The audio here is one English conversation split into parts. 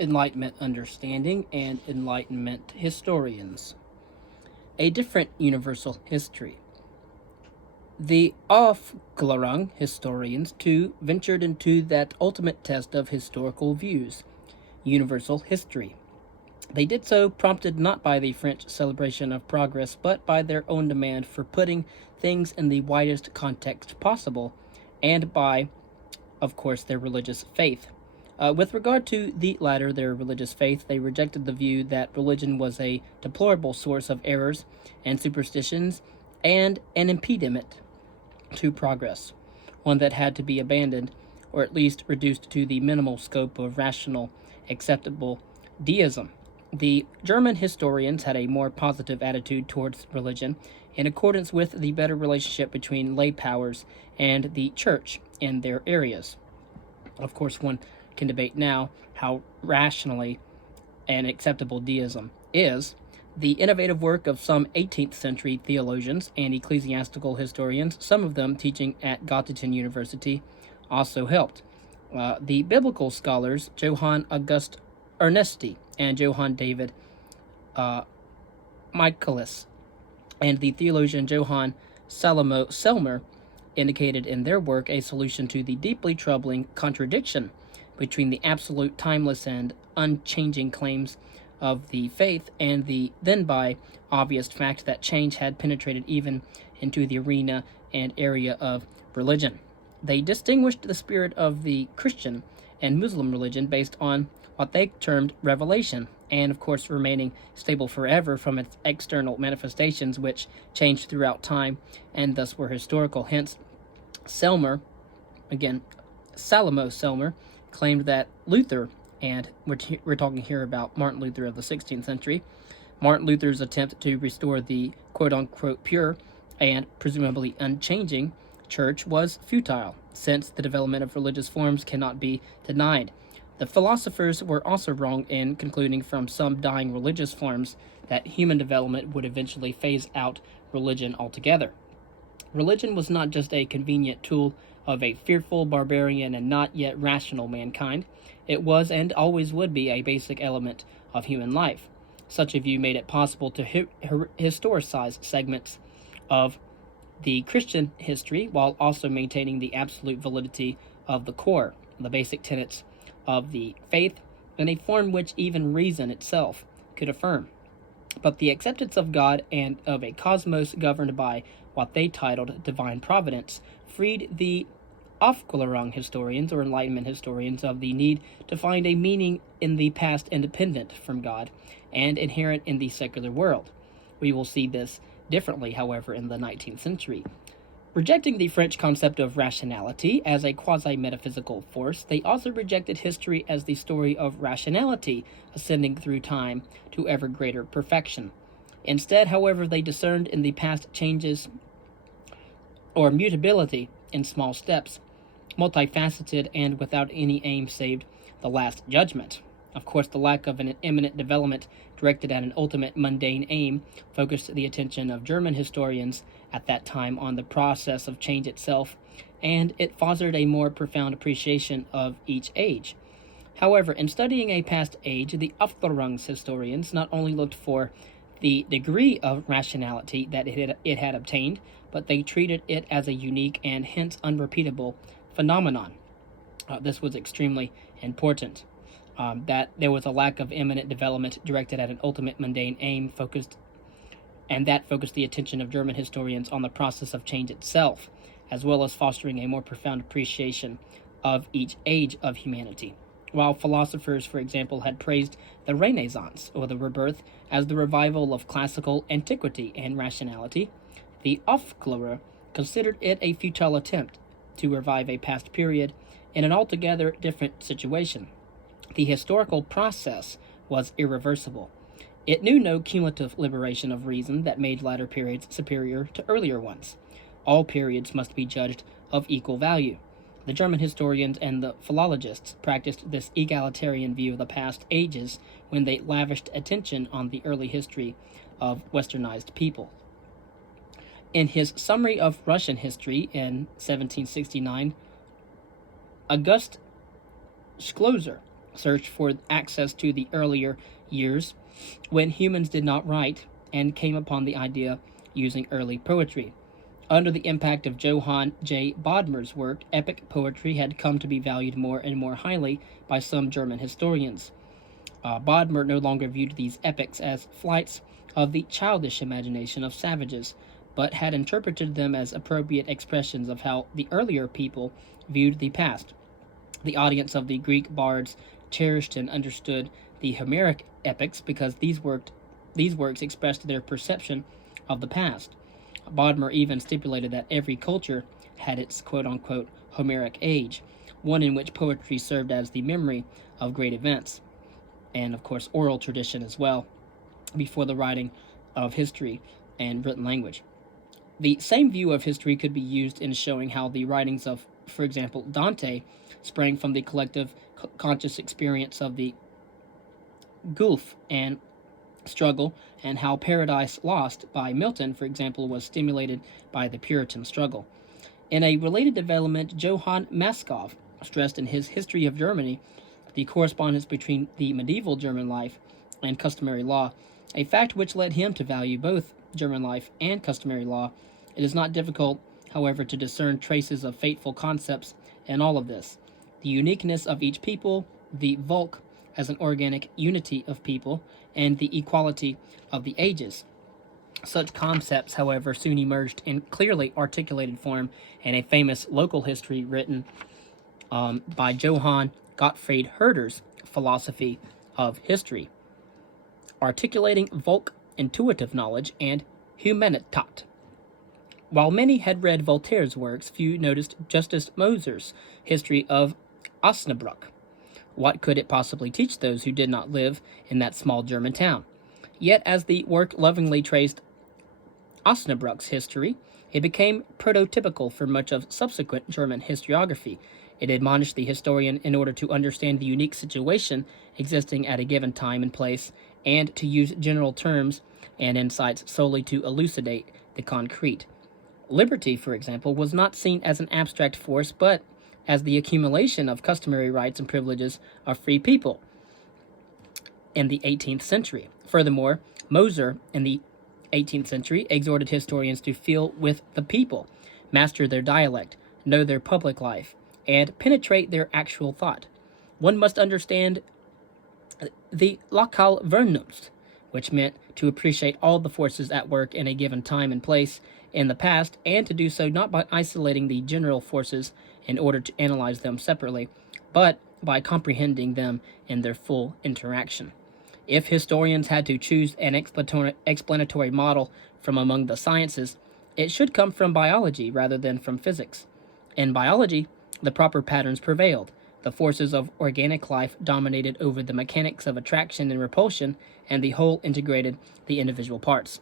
Enlightenment understanding and Enlightenment historians. A different universal history. The Aufklärung historians, too, ventured into that ultimate test of historical views, universal history. They did so prompted not by the French celebration of progress, but by their own demand for putting things in the widest context possible, and by, of course, their religious faith. With regard to the latter, their religious faith, they rejected the view that religion was a deplorable source of errors and superstitions and an impediment to progress, one that had to be abandoned or at least reduced to the minimal scope of rational, acceptable deism. The German historians had a more positive attitude towards religion in accordance with the better relationship between lay powers and the church in their areas. Of course, one can debate now how rationally and acceptable deism is. The innovative work of some 18th century theologians and ecclesiastical historians, some of them teaching at Göttingen University, also helped. The biblical scholars Johann August Ernesti and Johann David Michaelis and the theologian Johann Salomo Selmer indicated in their work a solution to the deeply troubling contradiction between the absolute, timeless, and unchanging claims of the faith and the then by obvious fact that change had penetrated even into the arena and area of religion. They distinguished the spirit of the Christian and Muslim religion based on what they termed revelation, and of course remaining stable forever from its external manifestations, which changed throughout time and thus were historical. Hence, Salomo Selmer claimed that Luther, and we're talking here about Martin Luther of the 16th century, Martin Luther's attempt to restore the quote-unquote pure and presumably unchanging church was futile, since the development of religious forms cannot be denied. The philosophers were also wrong in concluding from some dying religious forms that human development would eventually phase out religion altogether. Religion was not just a convenient tool of a fearful, barbarian, and not yet rational mankind. It was and always would be a basic element of human life. Such a view made it possible to historicize segments of the Christian history while also maintaining the absolute validity of the core, the basic tenets of the faith, in a form which even reason itself could affirm. But the acceptance of God and of a cosmos governed by what they titled divine providence freed the Aufklärung historians or Enlightenment historians of the need to find a meaning in the past independent from God and inherent in the secular world. We will see this differently, however, in the 19th century. Rejecting the French concept of rationality as a quasi-metaphysical force, they also rejected history as the story of rationality ascending through time to ever greater perfection. Instead, however, they discerned in the past changes or mutability in small steps, multifaceted and without any aim save the last judgment. Of course, the lack of an imminent development directed at an ultimate mundane aim focused the attention of German historians at that time on the process of change itself, and it fostered a more profound appreciation of each age. However, in studying a past age, the Aufklärungs historians not only looked for the degree of rationality that it had obtained, but they treated it as a unique and hence unrepeatable phenomenon. This was extremely important. That there was a lack of imminent development directed at an ultimate mundane aim focused the attention of German historians on the process of change itself, as well as fostering a more profound appreciation of each age of humanity. While philosophers, for example, had praised the Renaissance, or the rebirth, as the revival of classical antiquity and rationality, the Aufklärer considered it a futile attempt to revive a past period in an altogether different situation. The historical process was irreversible. It knew no cumulative liberation of reason that made latter periods superior to earlier ones. All periods must be judged of equal value. The German historians and the philologists practiced this egalitarian view of the past ages when they lavished attention on the early history of westernized people. In his summary of Russian history in 1769, August Schloser searched for access to the earlier years when humans did not write and came upon the idea using early poetry. Under the impact of Johann J. Bodmer's work, epic poetry had come to be valued more and more highly by some German historians. Bodmer no longer viewed these epics as flights of the childish imagination of savages, but had interpreted them as appropriate expressions of how the earlier people viewed the past. The audience of the Greek bards cherished and understood the Homeric epics because these works expressed their perception of the past. Bodmer even stipulated that every culture had its quote-unquote Homeric age, one in which poetry served as the memory of great events, and of course oral tradition as well, before the writing of history and written language. The same view of history could be used in showing how the writings of, for example, Dante sprang from the collective conscious experience of the gulf and struggle, and how Paradise Lost by Milton, for example, was stimulated by the Puritan struggle. In a related development, Johann Maskov stressed in his History of Germany the correspondence between the medieval German life and customary law, a fact which led him to value both German life and customary law. It is not difficult, however, to discern traces of fateful concepts in all of this. The uniqueness of each people, the Volk as an organic unity of people, and the equality of the ages. Such concepts, however, soon emerged in clearly articulated form in a famous local history written by Johann Gottfried Herder's Philosophy of History, articulating Volk intuitive knowledge and Humanitat. While many had read Voltaire's works, few noticed Justice Moser's History of Osnabrück. What could it possibly teach those who did not live in that small German town? Yet, as the work lovingly traced Osnabrück's history, it became prototypical for much of subsequent German historiography. It admonished the historian in order to understand the unique situation existing at a given time and place, and to use general terms and insights solely to elucidate the concrete. Liberty, for example, was not seen as an abstract force, but as the accumulation of customary rights and privileges of free people in the 18th century. Furthermore, Moser, in the 18th century, exhorted historians to feel with the people, master their dialect, know their public life, and penetrate their actual thought. One must understand the Lokalvernunft, which meant to appreciate all the forces at work in a given time and place in the past, and to do so not by isolating the general forces in order to analyze them separately, but by comprehending them in their full interaction. If historians had to choose an explanatory model from among the sciences, it should come from biology rather than from physics. In biology, the proper patterns prevailed. The forces of organic life dominated over the mechanics of attraction and repulsion, and the whole integrated the individual parts.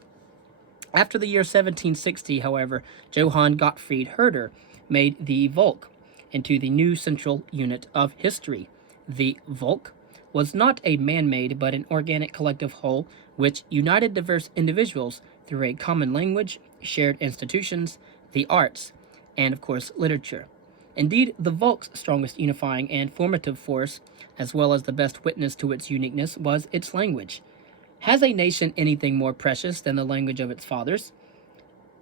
After the year 1760, however, Johann Gottfried Herder made the Volk into the new central unit of history. The Volk was not a man-made but an organic collective whole which united diverse individuals through a common language, shared institutions, the arts, and of course literature. Indeed, the Volk's strongest unifying and formative force, as well as the best witness to its uniqueness, was its language. Has a nation anything more precious than the language of its fathers?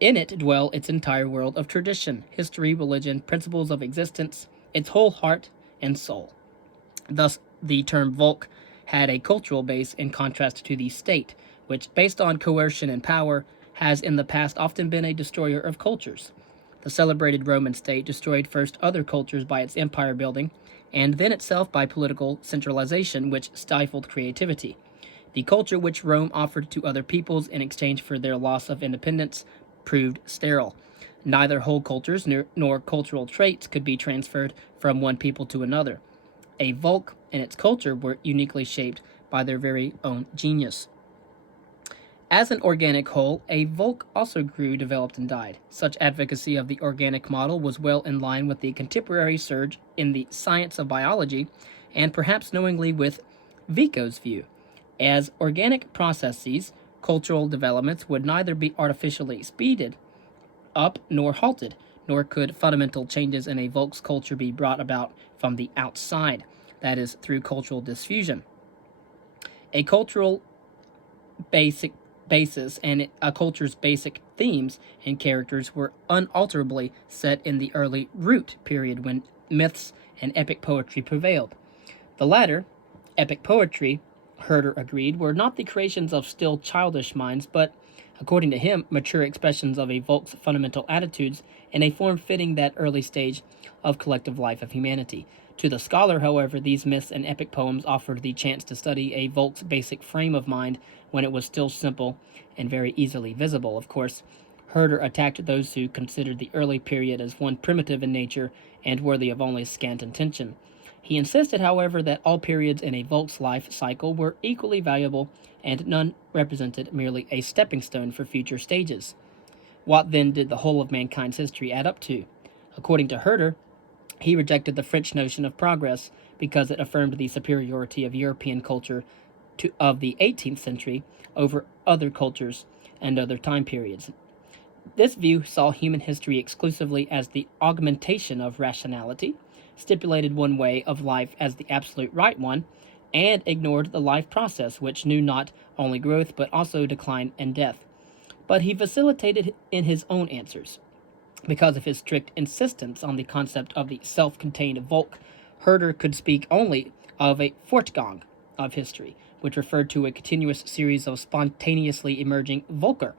In it dwell its entire world of tradition, history, religion, principles of existence, its whole heart and soul. Thus, the term Volk had a cultural base in contrast to the state, which, based on coercion and power, has in the past often been a destroyer of cultures. The celebrated Roman state destroyed first other cultures by its empire building, and then itself by political centralization, which stifled creativity. The culture which Rome offered to other peoples in exchange for their loss of independence proved sterile. Neither whole cultures nor cultural traits could be transferred from one people to another. A Volk and its culture were uniquely shaped by their very own genius. As an organic whole, a Volk also grew, developed, and died. Such advocacy of the organic model was well in line with the contemporary surge in the science of biology, and perhaps knowingly with Vico's view. As organic processes, cultural developments would neither be artificially speeded up nor halted, nor could fundamental changes in a Volk's culture be brought about from the outside. that is, through cultural diffusion. A cultural basis and a culture's basic themes and characters were unalterably set in the early root period when myths and epic poetry prevailed. The latter, epic poetry, Herder agreed, were not the creations of still childish minds, but, according to him, mature expressions of a Volk's fundamental attitudes in a form fitting that early stage of collective life of humanity. To the scholar, however, these myths and epic poems offered the chance to study a Volk's basic frame of mind when it was still simple and very easily visible. Of course, Herder attacked those who considered the early period as one primitive in nature and worthy of only scant attention. He insisted, however, that all periods in a Volk's life cycle were equally valuable and none represented merely a stepping stone for future stages. What then did the whole of mankind's history add up to? According to Herder, he rejected the French notion of progress because it affirmed the superiority of European culture of the 18th century over other cultures and other time periods. This view saw human history exclusively as the augmentation of rationality, stipulated one way of life as the absolute right one, and ignored the life process, which knew not only growth but also decline and death. But he vacillated in his own answers. Because of his strict insistence on the concept of the self-contained Volk, Herder could speak only of a Fortgang of history, which referred to a continuous series of spontaneously emerging Volker,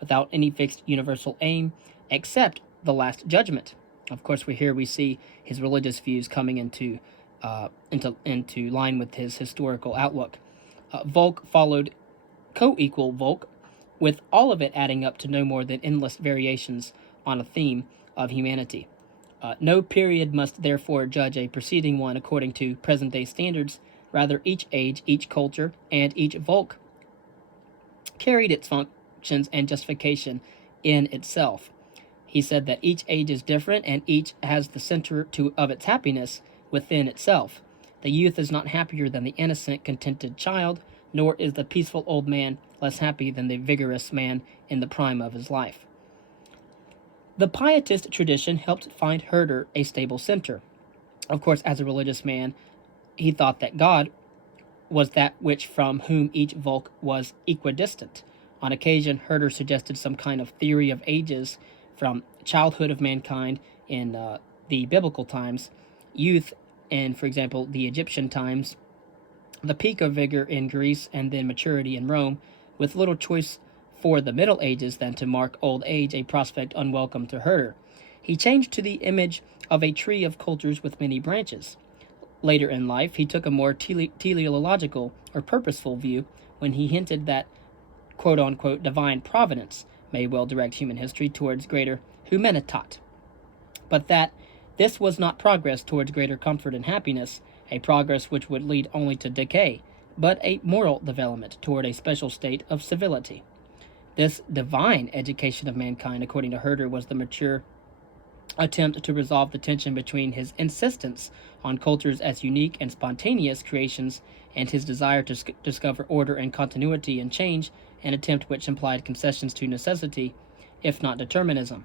without any fixed universal aim, except the Last Judgment. Of course, we see his religious views coming into line with his historical outlook. Volk followed co-equal Volk, with all of it adding up to no more than endless variations on a theme of humanity. No period must therefore judge a preceding one according to present-day standards. Rather, each age, each culture, and each Volk carried its functions and justification in itself. He said that each age is different and each has the center of its happiness within itself. The youth is not happier than the innocent, contented child, nor is the peaceful old man less happy than the vigorous man in the prime of his life. The Pietist tradition helped find Herder a stable center. Of course, as a religious man, he thought that God was that which from whom each Volk was equidistant. On occasion, Herder suggested some kind of theory of ages, from childhood of mankind in the biblical times, youth in, for example, the Egyptian times, the peak of vigor in Greece, and then maturity in Rome, with little choice for the Middle Ages than to mark old age a prospect unwelcome to Herder. He changed to the image of a tree of cultures with many branches. Later in life, he took a more teleological or purposeful view when he hinted that quote-unquote divine providence may well direct human history towards greater humanitat, but that this was not progress towards greater comfort and happiness, a progress which would lead only to decay, but a moral development toward a special state of civility. This divine education of mankind, according to Herder, was the mature attempt to resolve the tension between his insistence on cultures as unique and spontaneous creations and his desire to discover order and continuity and change, an attempt which implied concessions to necessity, if not determinism.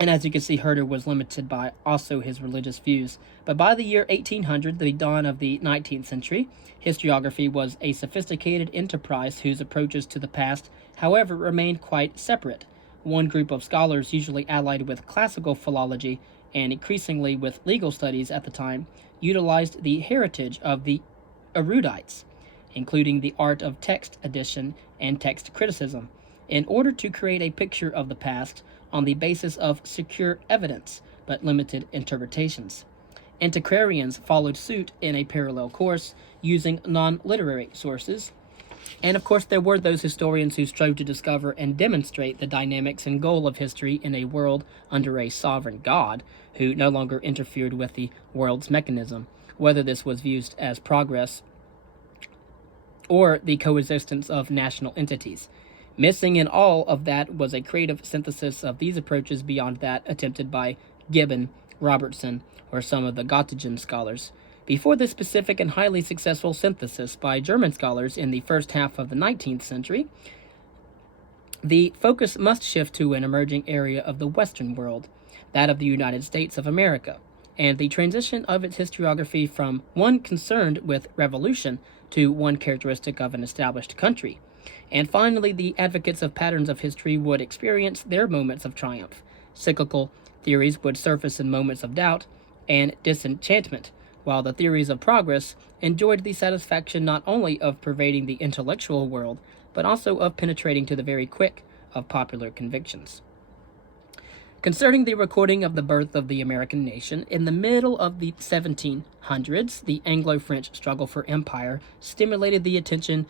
And as you can see, Herder was limited by also his religious views. But by the year 1800, the dawn of the 19th century, historiography was a sophisticated enterprise whose approaches to the past, however, remained quite separate. One group of scholars, usually allied with classical philology and increasingly with legal studies at the time, utilized the heritage of the erudites, including the art of text addition and text criticism, in order to create a picture of the past on the basis of secure evidence, but limited interpretations. Antiquarians followed suit in a parallel course, using non-literary sources. And of course, there were those historians who strove to discover and demonstrate the dynamics and goal of history in a world under a sovereign God who no longer interfered with the world's mechanism, whether this was viewed as progress or the coexistence of national entities. Missing in all of that was a creative synthesis of these approaches beyond that attempted by Gibbon, Robertson, or some of the Göttingen scholars. Before this specific and highly successful synthesis by German scholars in the first half of the 19th century, the focus must shift to an emerging area of the Western world, that of the United States of America, and the transition of its historiography from one concerned with revolution to one characteristic of an established country. And finally, the advocates of patterns of history would experience their moments of triumph. Cyclical theories would surface in moments of doubt and disenchantment, while the theories of progress enjoyed the satisfaction not only of pervading the intellectual world, but also of penetrating to the very quick of popular convictions. Concerning the recording of the birth of the American nation, in the middle of the 1700s, the Anglo-French struggle for empire stimulated the attention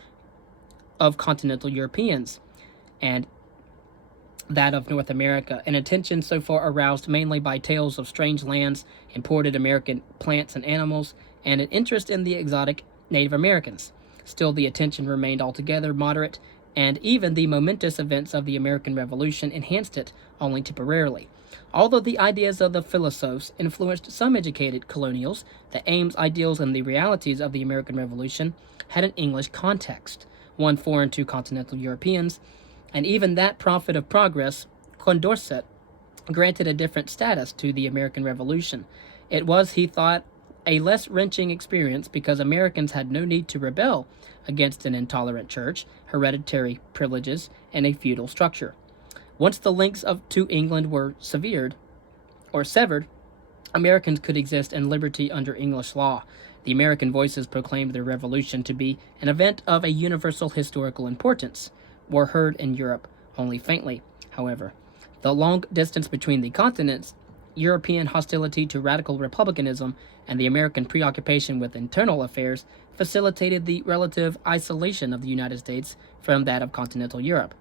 of continental Europeans and that of North America, an attention so far aroused mainly by tales of strange lands, imported American plants and animals, and an interest in the exotic Native Americans. Still, the attention remained altogether moderate, and even the momentous events of the American Revolution enhanced it only temporarily. Although the ideas of the philosophers influenced some educated colonials, the aims, ideals, and the realities of the American Revolution had an English context, one foreign to continental Europeans, and even that prophet of progress, Condorcet, granted a different status to the American Revolution. It was, he thought, a less wrenching experience because Americans had no need to rebel against an intolerant church, hereditary privileges, and a feudal structure. Once the links to England were severed, Americans could exist in liberty under English law. The American voices proclaimed the Revolution to be an event of a universal historical importance, were heard in Europe only faintly, however. The long distance between the continents, European hostility to radical republicanism, and the American preoccupation with internal affairs facilitated the relative isolation of the United States from that of continental Europe.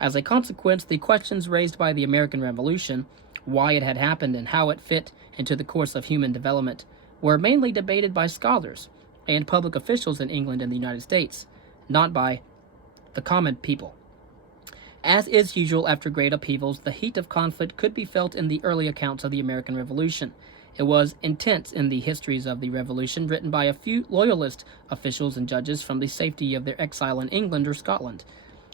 As a consequence, the questions raised by the American Revolution, why it had happened and how it fit into the course of human development, were mainly debated by scholars and public officials in England and the United States, not by the common people. As is usual after great upheavals, the heat of conflict could be felt in the early accounts of the American Revolution. It was intense in the histories of the Revolution written by a few loyalist officials and judges from the safety of their exile in England or Scotland.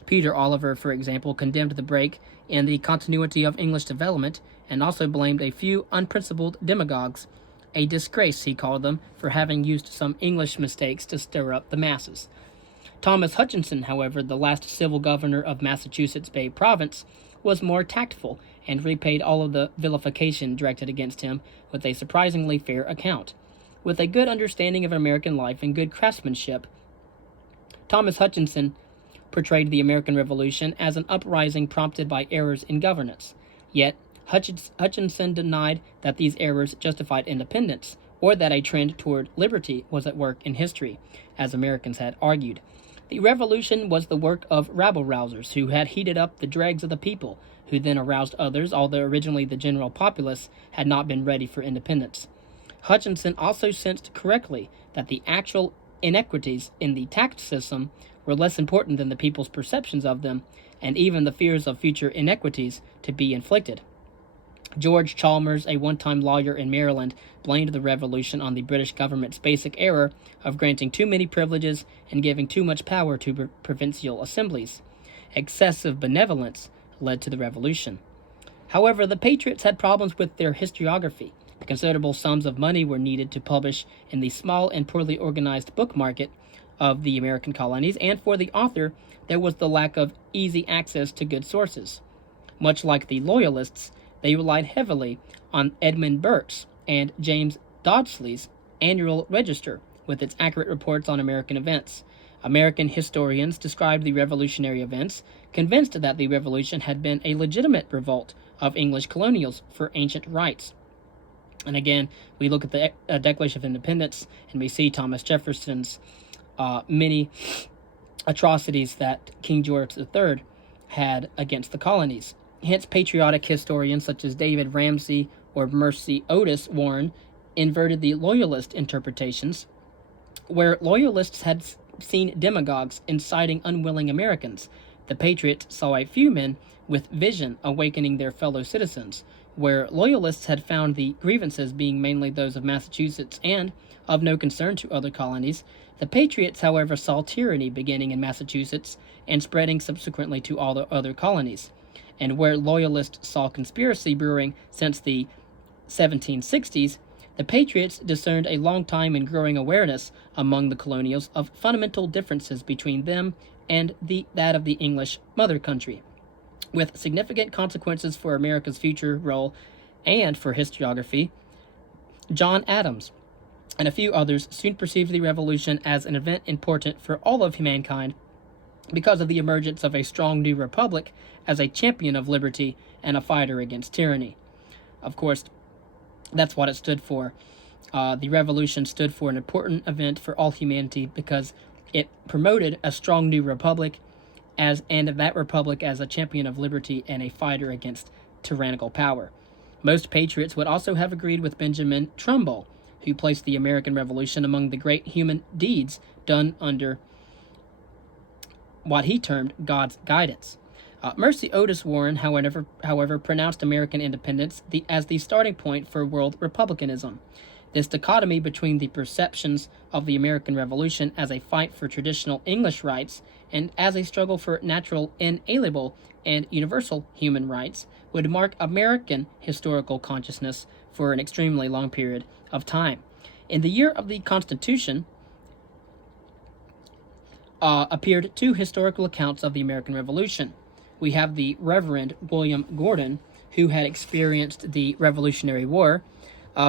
Peter Oliver, for example, condemned the break in the continuity of English development and also blamed a few unprincipled demagogues, a disgrace, he called them, for having used some English mistakes to stir up the masses. Thomas Hutchinson, however, the last civil governor of Massachusetts Bay Province, was more tactful and repaid all of the vilification directed against him with a surprisingly fair account. With a good understanding of American life and good craftsmanship, Thomas Hutchinson portrayed the American Revolution as an uprising prompted by errors in governance. Yet, Hutchinson denied that these errors justified independence, or that a trend toward liberty was at work in history, as Americans had argued. The Revolution was the work of rabble-rousers who had heated up the dregs of the people, who then aroused others, although originally the general populace had not been ready for independence. Hutchinson also sensed correctly that the actual inequities in the tax system were less important than the people's perceptions of them, and even the fears of future inequities to be inflicted. George Chalmers, a one-time lawyer in Maryland, blamed the Revolution on the British government's basic error of granting too many privileges and giving too much power to provincial assemblies. Excessive benevolence led to the Revolution. However, the Patriots had problems with their historiography. Considerable sums of money were needed to publish in the small and poorly organized book market of the American colonies, and for the author, there was the lack of easy access to good sources. Much like the Loyalists, they relied heavily on Edmund Burke's and James Dodsley's Annual Register, with its accurate reports on American events. American historians described the revolutionary events, convinced that the Revolution had been a legitimate revolt of English colonials for ancient rights. And again, we look at the Declaration of Independence, and we see Thomas Jefferson's many atrocities that King George III had against the colonies. Hence, patriotic historians such as David Ramsay or Mercy Otis Warren inverted the Loyalist interpretations, where Loyalists had seen demagogues inciting unwilling Americans. The Patriots saw a few men with vision awakening their fellow citizens, where Loyalists had found the grievances being mainly those of Massachusetts and of no concern to other colonies. The Patriots, however, saw tyranny beginning in Massachusetts and spreading subsequently to all the other colonies. And where Loyalists saw conspiracy brewing since the 1760s, The Patriots discerned a long time and growing awareness among the colonials of fundamental differences between them and that of the English mother country, with significant consequences for America's future role and for historiography. John Adams and a few others soon perceived the Revolution as an event important for all of mankind because of the emergence of a strong new republic as a champion of liberty and a fighter against tyranny. Of course, that's what it stood for. The Revolution stood for an important event for all humanity because it promoted a strong new republic and that republic as a champion of liberty and a fighter against tyrannical power. Most patriots would also have agreed with Benjamin Trumbull, who placed the American Revolution among the great human deeds done under what he termed God's guidance. Mercy Otis Warren, however, pronounced American independence as the starting point for world republicanism. This dichotomy between the perceptions of the American Revolution as a fight for traditional English rights and as a struggle for natural, inalienable, and universal human rights would mark American historical consciousness for an extremely long period of time. In the year of the Constitution, appeared two historical accounts of the American Revolution. We have the Reverend William Gordon, who had experienced the Revolutionary War,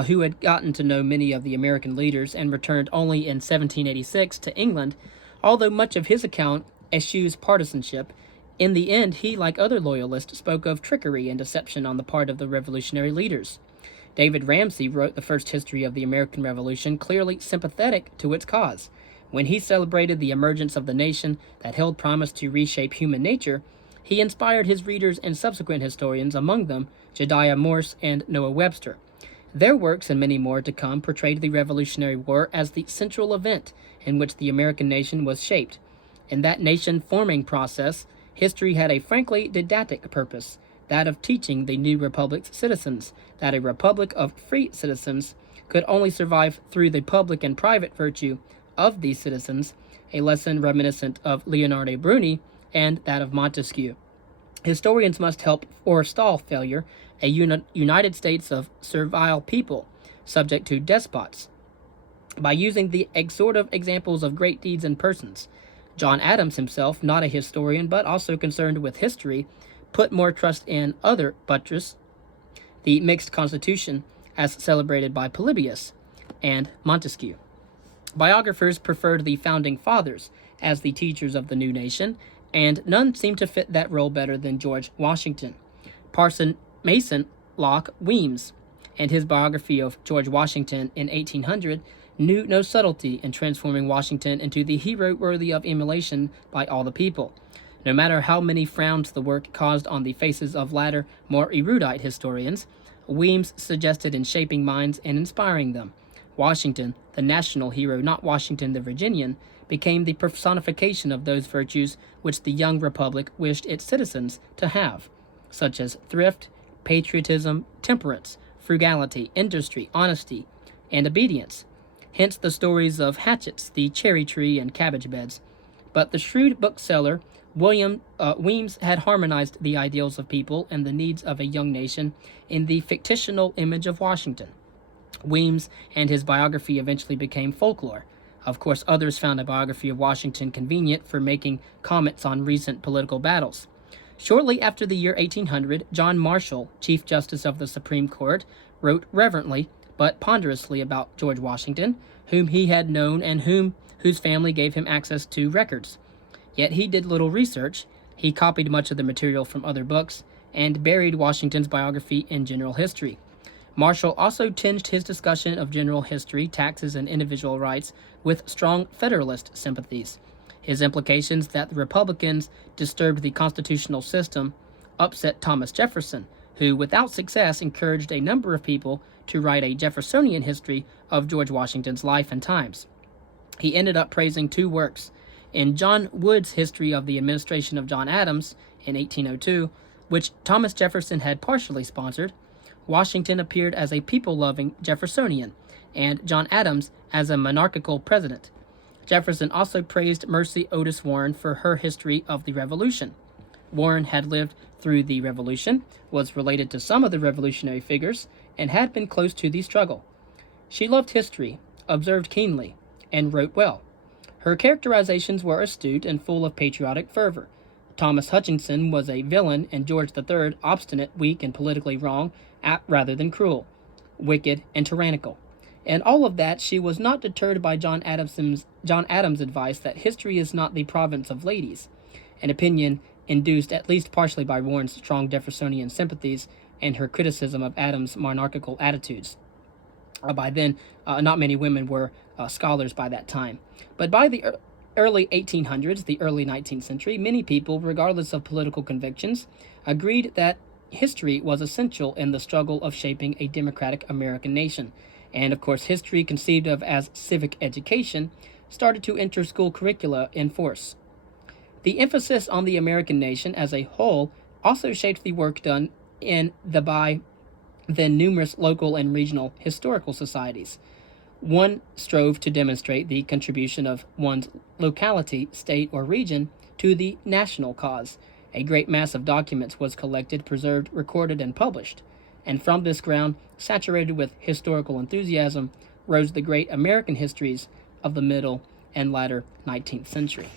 who had gotten to know many of the American leaders and returned only in 1786 to England. Although much of his account eschews partisanship, in the end he, like other loyalists, spoke of trickery and deception on the part of the revolutionary leaders. David Ramsay wrote the first history of the American Revolution, clearly sympathetic to its cause. When he celebrated the emergence of the nation that held promise to reshape human nature, he inspired his readers and subsequent historians, among them Jedidiah Morse and Noah Webster. Their works, and many more to come, portrayed the Revolutionary War as the central event in which the American nation was shaped. In that nation-forming process, history had a frankly didactic purpose, that of teaching the new republic's citizens that a republic of free citizens could only survive through the public and private virtue of these citizens, a lesson reminiscent of Leonardo Bruni and that of Montesquieu. Historians must help forestall failure, a United States of servile people, subject to despots, by using the exhortive examples of great deeds and persons. John Adams himself, not a historian but also concerned with history, put more trust in other buttress, the mixed constitution as celebrated by Polybius and Montesquieu. Biographers preferred the founding fathers as the teachers of the new nation, and none seemed to fit that role better than George Washington. Parson Mason Locke Weems, and his biography of George Washington in 1800, knew no subtlety in transforming Washington into the hero worthy of emulation by all the people. No matter how many frowns the work caused on the faces of latter, more erudite historians, Weems suggested in shaping minds and inspiring them. Washington, the national hero, not Washington the Virginian, became the personification of those virtues which the young republic wished its citizens to have, such as thrift, patriotism, temperance, frugality, industry, honesty, and obedience. Hence the stories of hatchets, the cherry tree, and cabbage beds. But the shrewd bookseller Weems had harmonized the ideals of people and the needs of a young nation in the fictional image of Washington. Weems and his biography eventually became folklore. Of course, others found a biography of Washington convenient for making comments on recent political battles. Shortly after the year 1800, John Marshall, Chief Justice of the Supreme Court, wrote reverently but ponderously about George Washington, whom he had known and whose family gave him access to records. Yet he did little research. He copied much of the material from other books and buried Washington's biography in general history. Marshall also tinged his discussion of general history, taxes, and individual rights with strong Federalist sympathies. His implications that the Republicans disturbed the constitutional system upset Thomas Jefferson, who, without success, encouraged a number of people to write a Jeffersonian history of George Washington's life and times. He ended up praising two works. In John Wood's History of the Administration of John Adams in 1802, which Thomas Jefferson had partially sponsored, Washington appeared as a people-loving Jeffersonian, and John Adams as a monarchical president. Jefferson also praised Mercy Otis Warren for her history of the Revolution. Warren had lived through the Revolution, was related to some of the revolutionary figures, and had been close to the struggle. She loved history, observed keenly, and wrote well. Her characterizations were astute and full of patriotic fervor. Thomas Hutchinson was a villain, and George III obstinate, weak, and politically wrong, rather than cruel, wicked, and tyrannical. And all of that, she was not deterred by John Adams' advice that history is not the province of ladies, an opinion induced at least partially by Warren's strong Jeffersonian sympathies and her criticism of Adams' monarchical attitudes. By then, not many women were scholars by that time. But by the early 1800s, the early 19th century, many people, regardless of political convictions, agreed that history was essential in the struggle of shaping a democratic American nation. And of course, history, conceived of as civic education, started to enter school curricula in force. The emphasis on the American nation as a whole also shaped the work done in the by then numerous local and regional historical societies. One strove to demonstrate the contribution of one's locality, state, or region to the national cause. A great mass of documents was collected, preserved, recorded, and published, and from this ground, saturated with historical enthusiasm, rose the great American histories of the middle and latter 19th century.